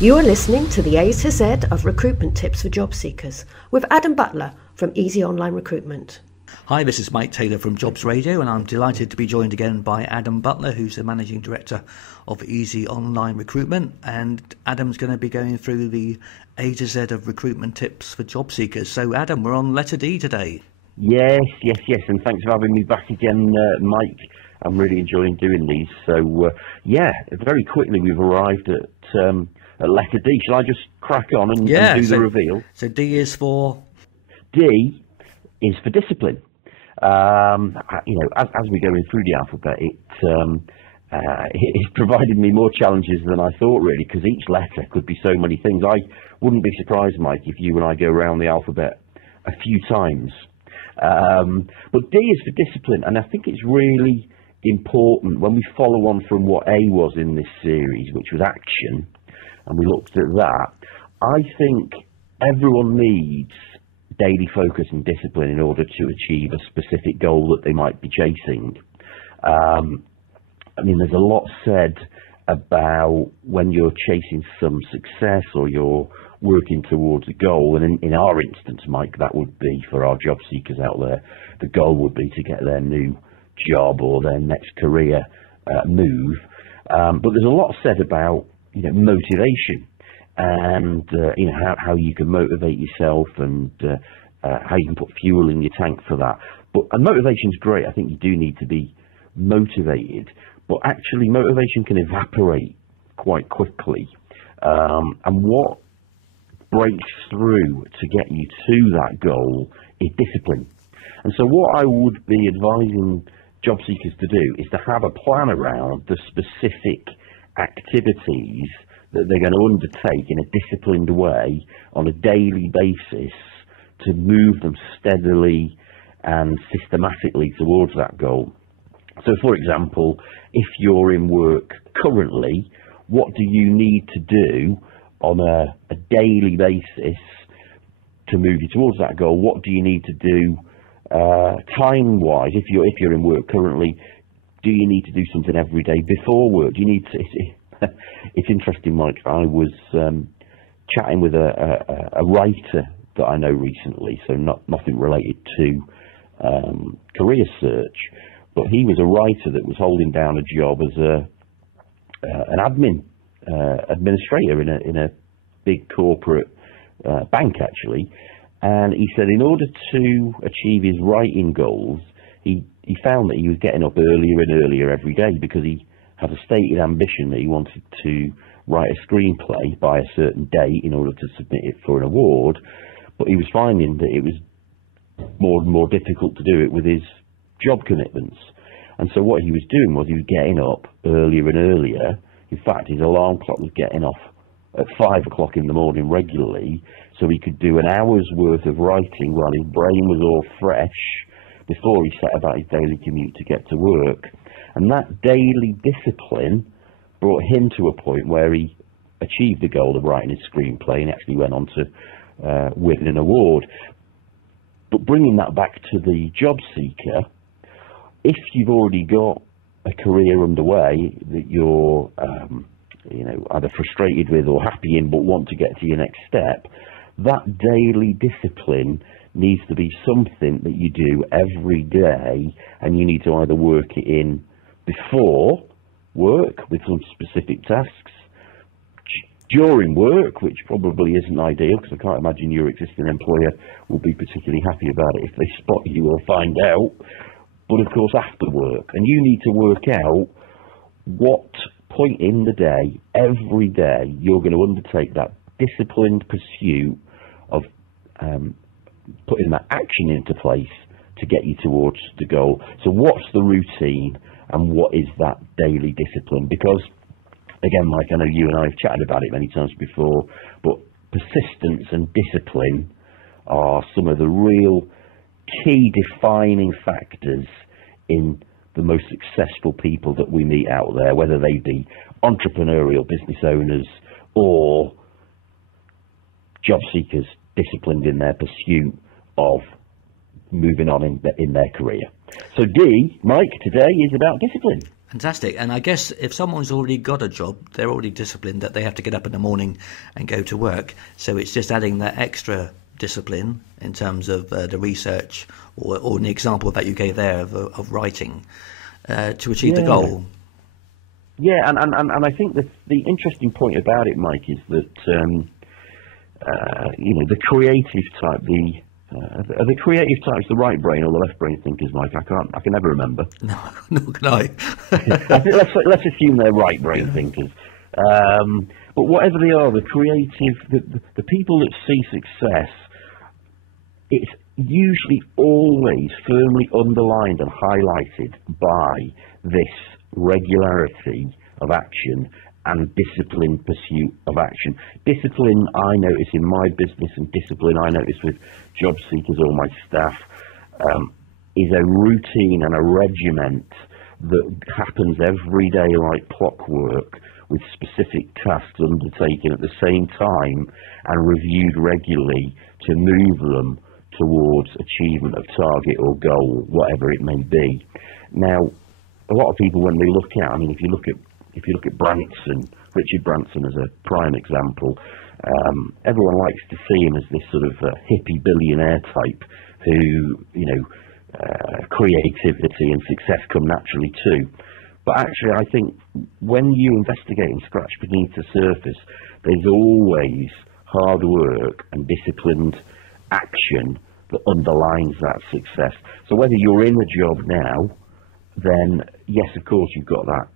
You are listening to the A to Z of Recruitment Tips for Job Seekers with Adam Butler from Easy Online Recruitment. Hi, this is Mike Taylor from Jobs Radio, and I'm delighted to be joined again by Adam Butler, who's the Managing Director of Easy Online Recruitment. And Adam's going to be going through the A to Z of Recruitment Tips for Job Seekers. So, Adam, we're on letter D today. Yes, and thanks for having me back again, Mike. I'm really enjoying doing these. So, very quickly we've arrived at letter D. Shall I just crack on and do the reveal? So D is for? D is for discipline. As we're going through the alphabet, it's provided me more challenges than I thought, really, because each letter could be so many things. I wouldn't be surprised, Mike, if you and I go around the alphabet a few times. But D is for discipline, and I think it's really important when we follow on from what A was in this series, which was action, and we looked at that. I think everyone needs daily focus and discipline in order to achieve a specific goal that they might be chasing. There's a lot said about when you're chasing some success or you're working towards a goal, and in our instance, Mike, that would be for our job seekers out there, the goal would be to get their new job or their next career move. But there's a lot said about motivation and how you can motivate yourself and how you can put fuel in your tank for that. And motivation's great. I think you do need to be motivated, but actually motivation can evaporate quite quickly. And what breaks through to get you to that goal is discipline. And so what I would be advising job seekers to do is to have a plan around the specific activities that they're going to undertake in a disciplined way on a daily basis to move them steadily and systematically towards that goal. So, for example, if you're in work currently, what do you need to do on a daily basis to move you towards that goal? What do you need to do time-wise? If you're in work currently, do you need to do something every day before work? Do you need to? It's interesting, Mike. I was chatting with a writer that I know recently, so nothing related to career search, but he was a writer that was holding down a job as an administrator in a big corporate bank, actually. And he said in order to achieve his writing goals, he found that he was getting up earlier and earlier every day because he had a stated ambition that he wanted to write a screenplay by a certain date in order to submit it for an award. But he was finding that it was more and more difficult to do it with his job commitments. And so what he was doing was he was getting up earlier and earlier. In fact, his alarm clock was getting off at 5 o'clock in the morning regularly, so he could do an hour's worth of writing while his brain was all fresh before he set about his daily commute to get to work. And that daily discipline brought him to a point where he achieved the goal of writing his screenplay and actually went on to win an award. But bringing that back to the job seeker, if you've already got a career underway that you're either frustrated with or happy in but want to get to your next step, that daily discipline needs to be something that you do every day, and you need to either work it in before work with some specific tasks, during work, which probably isn't ideal because I can't imagine your existing employer will be particularly happy about it if they spot you or find out, but of course after work. And you need to work out what point in the day, every day, you're going to undertake that disciplined pursuit of putting that action into place to get you towards the goal. So what's the routine and what is that daily discipline? Because, again, Mike, I know you and I have chatted about it many times before, but persistence and discipline are some of the real key defining factors in the most successful people that we meet out there, whether they be entrepreneurial business owners or job seekers disciplined in their pursuit of moving on in their career. So D, Mike, today is about discipline. Fantastic. And I guess if someone's already got a job, they're already disciplined that they have to get up in the morning and go to work. So it's just adding that extra discipline in terms of the research or an example that you gave there of writing to achieve the goal. Yeah, and I think that the interesting point about it, Mike, is that the creative type, the creative types, the right brain or the left brain thinkers, Mike. I can never remember. No, nor can I. let's assume they're right brain thinkers. But whatever they are, the creative, the people that see success, it's usually always firmly underlined and highlighted by this regularity of action and disciplined pursuit of action. Discipline, I notice in my business, and discipline I notice with job seekers or my staff, is a routine and a regiment that happens every day like clockwork, with specific tasks undertaken at the same time and reviewed regularly to move them towards achievement of target or goal, whatever it may be. Now, a lot of people, when they look at, if you look at Branson, Richard Branson as a prime example, everyone likes to see him as this sort of hippie billionaire type who, creativity and success come naturally too. But actually, I think when you investigate and scratch beneath the surface, there's always hard work and disciplined action that underlines that success. So whether you're in a job now, then yes, of course, you've got that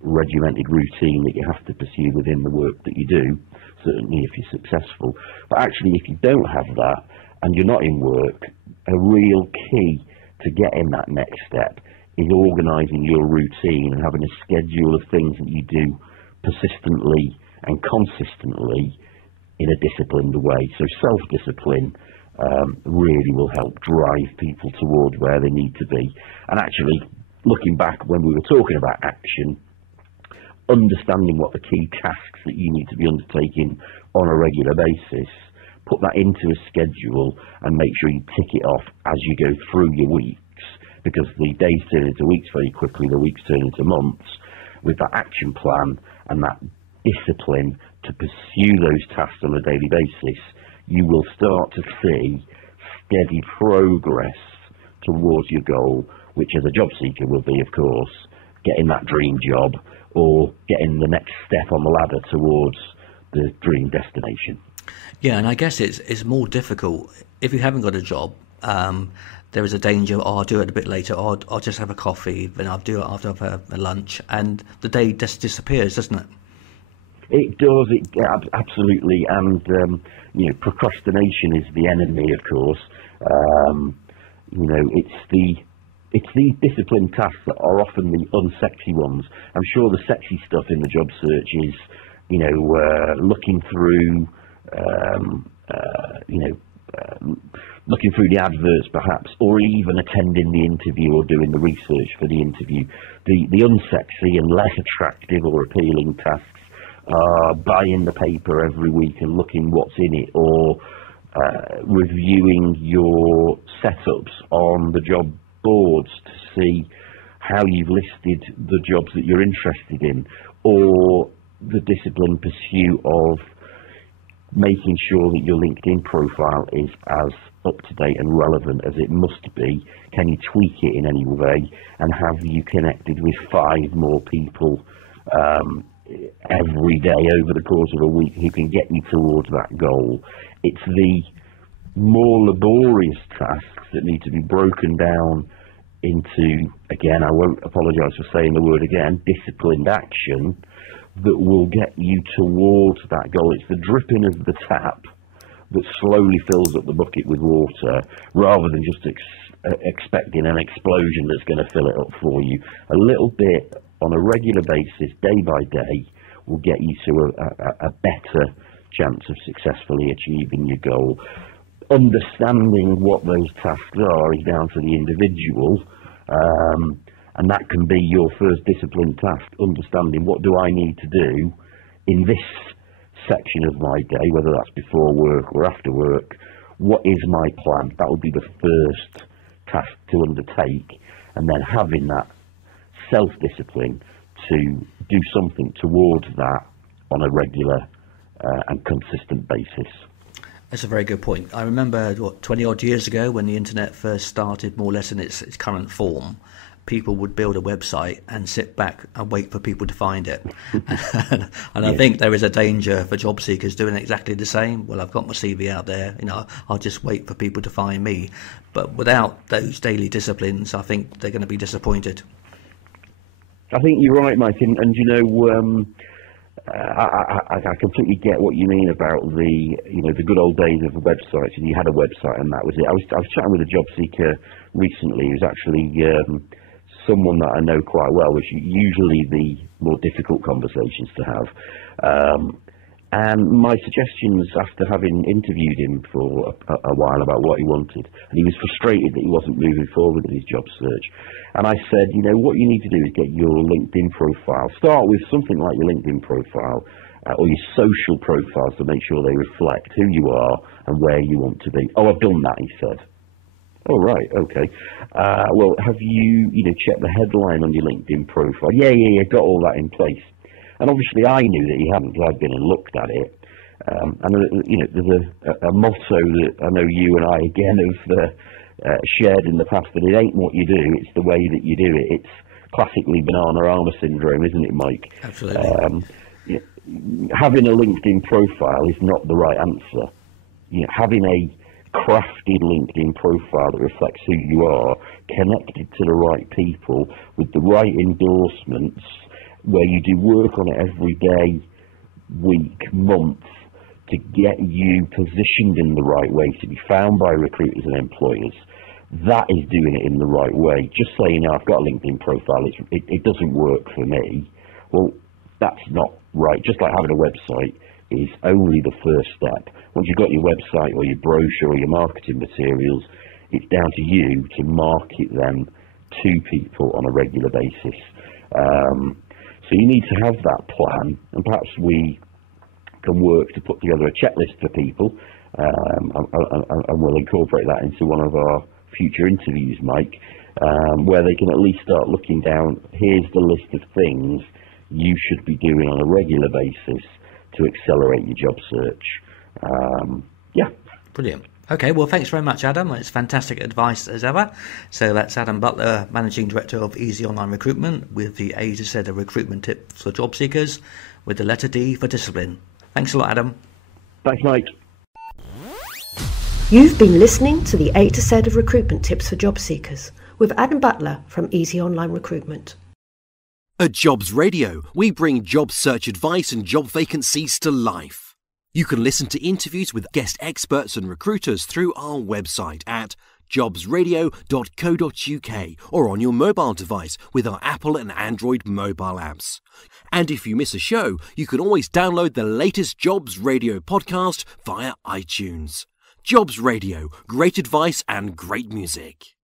regimented routine that you have to pursue within the work that you do, certainly if you're successful. But actually, if you don't have that and you're not in work, a real key to getting that next step is organising your routine and having a schedule of things that you do persistently and consistently in a disciplined way. So self-discipline really will help drive people towards where they need to be. And actually, looking back when we were talking about action, understanding what the key tasks that you need to be undertaking on a regular basis, put that into a schedule and make sure you tick it off as you go through your weeks, because the days turn into weeks very quickly, the weeks turn into months. With that action plan and that discipline to pursue those tasks on a daily basis, you will start to see steady progress towards your goal, which as a job seeker will be, of course, getting that dream job or getting the next step on the ladder towards the dream destination. Yeah, and I guess it's more difficult if you haven't got a job. There is a danger, I'll do it a bit later, or I'll just have a coffee, then I'll do it after I've had a lunch, and the day just disappears, doesn't it? It does, absolutely, and procrastination is the enemy, of course. It's these disciplined tasks that are often the unsexy ones. I'm sure the sexy stuff in the job search is, looking through, looking through the adverts perhaps, or even attending the interview or doing the research for the interview. The unsexy and less attractive or appealing tasks are buying the paper every week and looking what's in it, or reviewing your setups on the job boards to see how you've listed the jobs that you're interested in, or the disciplined pursuit of making sure that your LinkedIn profile is as up-to-date and relevant as it must be. Can you tweak it in any way, and have you connected with 5 more people every day over the course of a week who can get you towards that goal? It's the more laborious tasks that need to be broken down into, again, I won't apologise for saying the word again, disciplined action that will get you towards that goal. It's the dripping of the tap that slowly fills up the bucket with water, rather than just expecting an explosion that's going to fill it up for you. A little bit on a regular basis, day by day, will get you to a better chance of successfully achieving your goal. Understanding what those tasks are is down to the individual, and that can be your first disciplined task, understanding what do I need to do in this section of my day, whether that's before work or after work. What is my plan? That would be the first task to undertake, and then having that self-discipline to do something towards that on a regular and consistent basis. That's a very good point. I remember, 20 odd years ago when the internet first started more or less in its current form, people would build a website and sit back and wait for people to find it. And I think there is a danger for job seekers doing exactly the same. Well, I've got my CV out there, I'll just wait for people to find me. But without those daily disciplines, I think they're going to be disappointed. I think you're right, Mike, and I completely get what you mean about the good old days of websites, and you had a website and that was it. I was chatting with a job seeker recently who's actually someone that I know quite well, which is usually the more difficult conversations to have. And my suggestions, after having interviewed him for a while about what he wanted, and he was frustrated that he wasn't moving forward with his job search, and I said, what you need to do is get your LinkedIn profile. Start with something like your LinkedIn profile or your social profiles to make sure they reflect who you are and where you want to be. Oh, I've done that, he said. Oh, right, okay. Well, have you, checked the headline on your LinkedIn profile? Yeah, got all that in place. And obviously I knew that he hadn't, because I'd been and looked at it. There's a motto that I know you and I, again, have shared in the past, that it ain't what you do, it's the way that you do it. It's classically banana armour syndrome, isn't it, Mike? Absolutely. Having a LinkedIn profile is not the right answer. Having a crafted LinkedIn profile that reflects who you are, connected to the right people, with the right endorsements, where you do work on it every day, week, month, to get you positioned in the right way, to be found by recruiters and employers. That is doing it in the right way. Just saying, I've got a LinkedIn profile, it doesn't work for me. Well, that's not right. Just like having a website is only the first step. Once you've got your website or your brochure or your marketing materials, it's down to you to market them to people on a regular basis. So you need to have that plan, and perhaps we can work to put together a checklist for people, and we'll incorporate that into one of our future interviews, Mike, where they can at least start looking down, here's the list of things you should be doing on a regular basis to accelerate your job search. Brilliant. Okay, well, thanks very much, Adam. It's fantastic advice as ever. So that's Adam Butler, Managing Director of Easy Online Recruitment, with the A to Z of Recruitment tips for job seekers, with the letter D for discipline. Thanks a lot, Adam. Thanks, Mike. You've been listening to the A to Z of Recruitment tips for job seekers, with Adam Butler from Easy Online Recruitment. At Jobs Radio, we bring job search advice and job vacancies to life. You can listen to interviews with guest experts and recruiters through our website at jobsradio.co.uk or on your mobile device with our Apple and Android mobile apps. And if you miss a show, you can always download the latest Jobs Radio podcast via iTunes. Jobs Radio, great advice and great music.